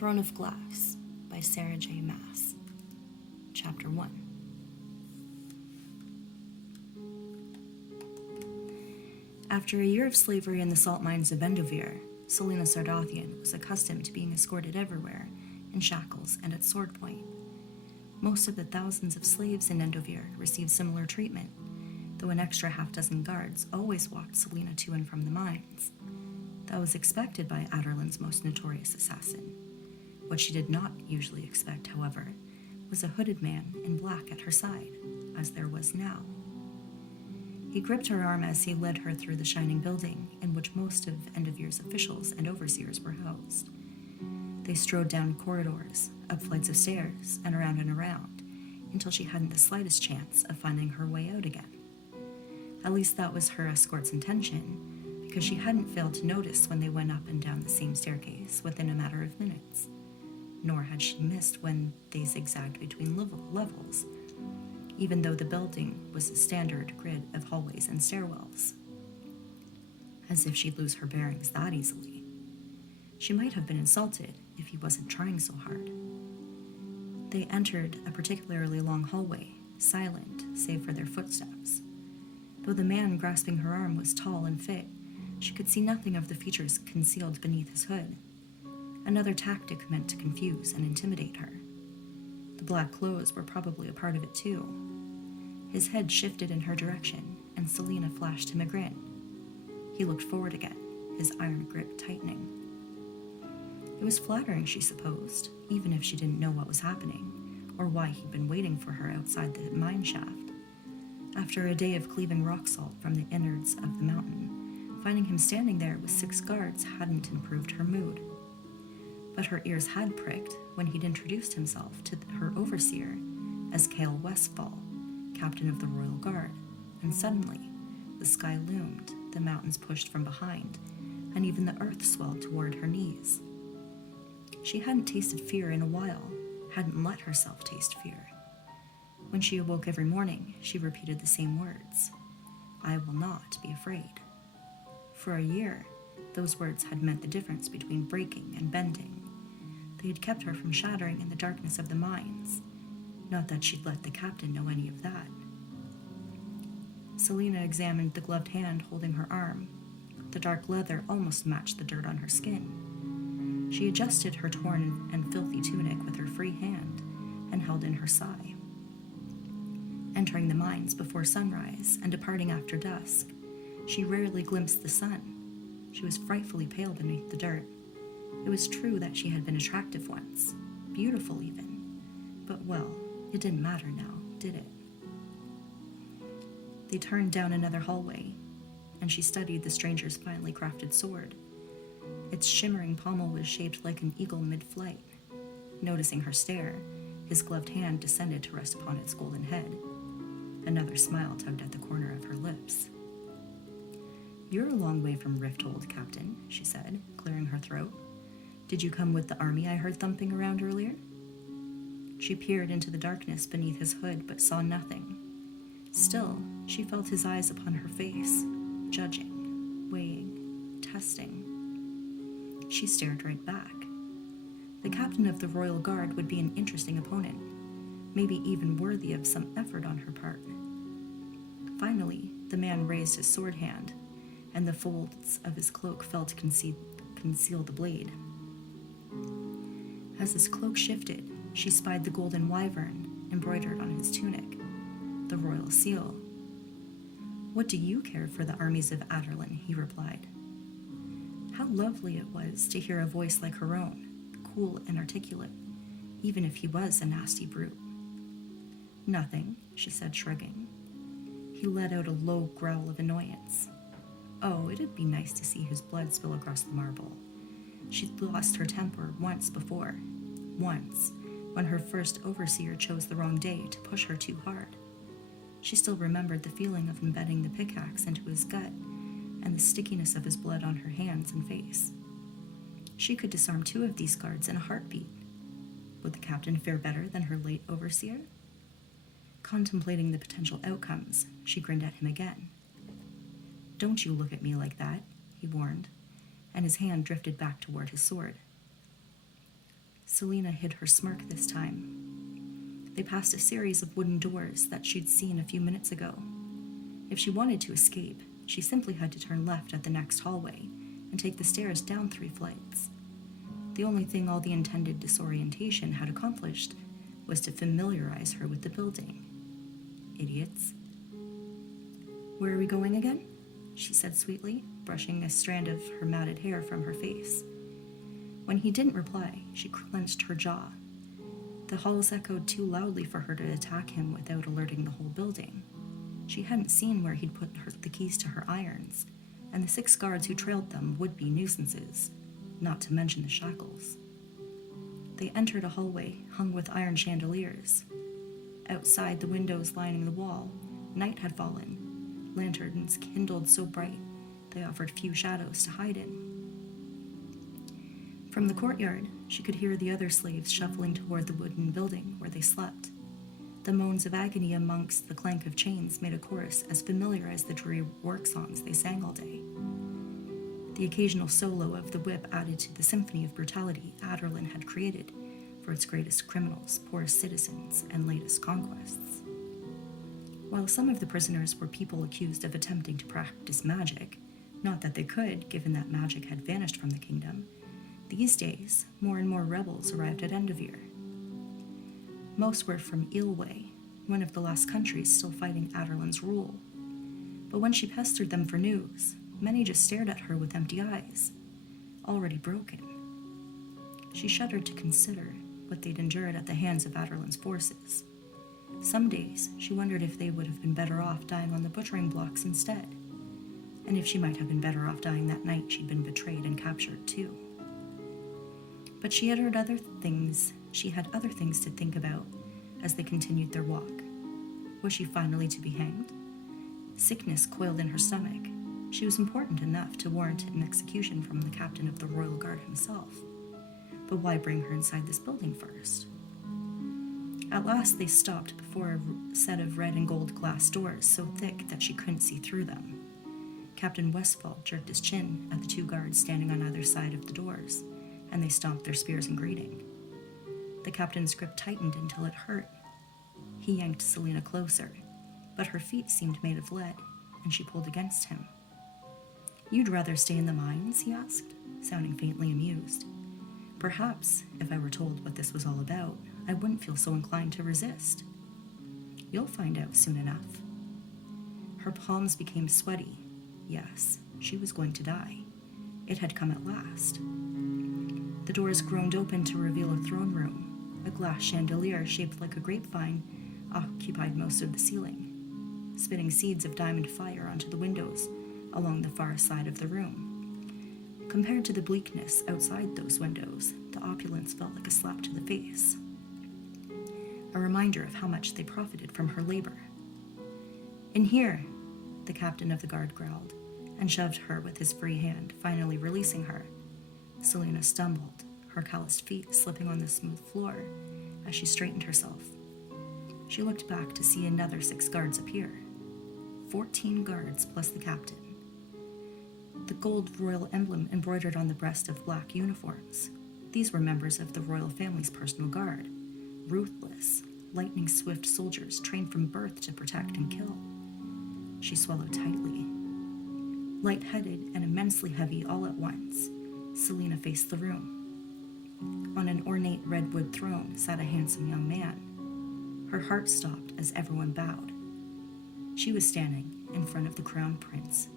Throne of Glass by Sarah J. Maas. Chapter 1. After a year of slavery in the salt mines of Endovir, Selena Sardathian was accustomed to being escorted everywhere, in shackles and at sword point. Most of the thousands of slaves in Endovir received similar treatment, though an extra half-dozen guards always walked Selena to and from the mines. That was expected by Adarlan's most notorious assassin. What she did not usually expect, however, was a hooded man in black at her side, as there was now. He gripped her arm as he led her through the shining building in which most of Endovir's officials and overseers were housed. They strode down corridors, up flights of stairs, and around, until she hadn't the slightest chance of finding her way out again. At least that was her escort's intention, because she hadn't failed to notice when they went up and down the same staircase within a matter of minutes. Nor had she missed when they zigzagged between levels, even though the building was a standard grid of hallways and stairwells. As if she'd lose her bearings that easily. She might have been insulted if he wasn't trying so hard. They entered a particularly long hallway, silent save for their footsteps. Though the man grasping her arm was tall and fit, she could see nothing of the features concealed beneath his hood. Another tactic meant to confuse and intimidate her. The black clothes were probably a part of it too. His head shifted in her direction, and Selena flashed him a grin. He looked forward again, his iron grip tightening. It was flattering, she supposed, even if she didn't know what was happening, or why he'd been waiting for her outside the mine shaft. After a day of cleaving rock salt from the innards of the mountain, finding him standing there with 6 guards hadn't improved her mood. But her ears had pricked when he'd introduced himself to her overseer as Cale Westfall, captain of the Royal Guard, and suddenly the sky loomed, the mountains pushed from behind, and even the earth swelled toward her knees. She hadn't tasted fear in a while, hadn't let herself taste fear. When she awoke every morning, she repeated the same words, "I will not be afraid." For a year, those words had meant the difference between breaking and bending. They had kept her from shattering in the darkness of the mines. Not that she'd let the captain know any of that. Selena examined the gloved hand holding her arm. The dark leather almost matched the dirt on her skin. She adjusted her torn and filthy tunic with her free hand and held in her sigh. Entering the mines before sunrise and departing after dusk, she rarely glimpsed the sun. She was frightfully pale beneath the dirt. It was true that she had been attractive once, beautiful even, but well, it didn't matter now, did it? They turned down another hallway, and she studied the stranger's finely crafted sword. Its shimmering pommel was shaped like an eagle mid-flight. Noticing her stare, his gloved hand descended to rest upon its golden head. Another smile tugged at the corner of her lips. "You're a long way from Rifthold, Captain," she said, clearing her throat. "Did you come with the army I heard thumping around earlier?" She peered into the darkness beneath his hood, but saw nothing. Still, she felt his eyes upon her face, judging, weighing, testing. She stared right back. The captain of the Royal Guard would be an interesting opponent, maybe even worthy of some effort on her part. Finally, the man raised his sword hand, and the folds of his cloak fell to conceal the blade. As his cloak shifted, she spied the golden wyvern embroidered on his tunic, the royal seal. "What do you care for the armies of Adarlan?" he replied. How lovely it was to hear a voice like her own, cool and articulate, even if he was a nasty brute. "Nothing," she said, shrugging. He let out a low growl of annoyance. Oh, it'd be nice to see his blood spill across the marble. She'd lost her temper once before. Once, when her first overseer chose the wrong day to push her too hard. She still remembered the feeling of embedding the pickaxe into his gut and the stickiness of his blood on her hands and face. She could disarm 2 of these guards in a heartbeat. Would the captain fare better than her late overseer? Contemplating the potential outcomes, she grinned at him again. "Don't you look at me like that," he warned, and his hand drifted back toward his sword. Selena hid her smirk this time. They passed a series of wooden doors that she'd seen a few minutes ago. If she wanted to escape, she simply had to turn left at the next hallway and take the stairs down 3 flights. The only thing all the intended disorientation had accomplished was to familiarize her with the building. Idiots. "Where are we going again?" she said sweetly, brushing a strand of her matted hair from her face. When he didn't reply, she clenched her jaw. The halls echoed too loudly for her to attack him without alerting the whole building. She hadn't seen where he'd put the keys to her irons, and the 6 guards who trailed them would be nuisances, not to mention the shackles. They entered a hallway hung with iron chandeliers. Outside, the windows lining the wall, night had fallen, lanterns kindled so bright they offered few shadows to hide in. From the courtyard, she could hear the other slaves shuffling toward the wooden building where they slept. The moans of agony amongst the clank of chains made a chorus as familiar as the dreary work songs they sang all day. The occasional solo of the whip added to the symphony of brutality Adarlan had created for its greatest criminals, poorest citizens, and latest conquests. While some of the prisoners were people accused of attempting to practice magic, not that they could, given that magic had vanished from the kingdom, these days, more and more rebels arrived at Endovier. Most were from Ilway, one of the last countries still fighting Adarlan's rule. But when she pestered them for news, many just stared at her with empty eyes, already broken. She shuddered to consider what they'd endured at the hands of Adarlan's forces. Some days, she wondered if they would have been better off dying on the butchering blocks instead, and if she might have been better off dying that night she'd been betrayed and captured too. But she had other things to think about as they continued their walk. Was she finally to be hanged? Sickness coiled in her stomach. She was important enough to warrant an execution from the captain of the Royal Guard himself. But why bring her inside this building first? At last they stopped before a set of red and gold glass doors so thick that she couldn't see through them. Captain Westfall jerked his chin at the 2 guards standing on either side of the doors, and they stomped their spears in greeting. The captain's grip tightened until it hurt. He yanked Selena closer, but her feet seemed made of lead, and she pulled against him. "You'd rather stay in the mines?" he asked, sounding faintly amused. "Perhaps, if I were told what this was all about, I wouldn't feel so inclined to resist." "You'll find out soon enough." Her palms became sweaty. Yes, she was going to die. It had come at last. The doors groaned open to reveal a throne room. A glass chandelier shaped like a grapevine occupied most of the ceiling, spitting seeds of diamond fire onto the windows along the far side of the room. Compared to the bleakness outside those windows, the opulence felt like a slap to the face, a reminder of how much they profited from her labor. "In here," the captain of the guard growled, and shoved her with his free hand, finally releasing her. Selena stumbled, her calloused feet slipping on the smooth floor as she straightened herself. She looked back to see another 6 guards appear. 14 guards plus the captain. The gold royal emblem embroidered on the breast of black uniforms. These were members of the royal family's personal guard, ruthless, lightning-swift soldiers trained from birth to protect and kill. She swallowed tightly. Light-headed and immensely heavy all at once, Selena faced the room. On an ornate redwood throne sat a handsome young man. Her heart stopped as everyone bowed. She was standing in front of the crown prince,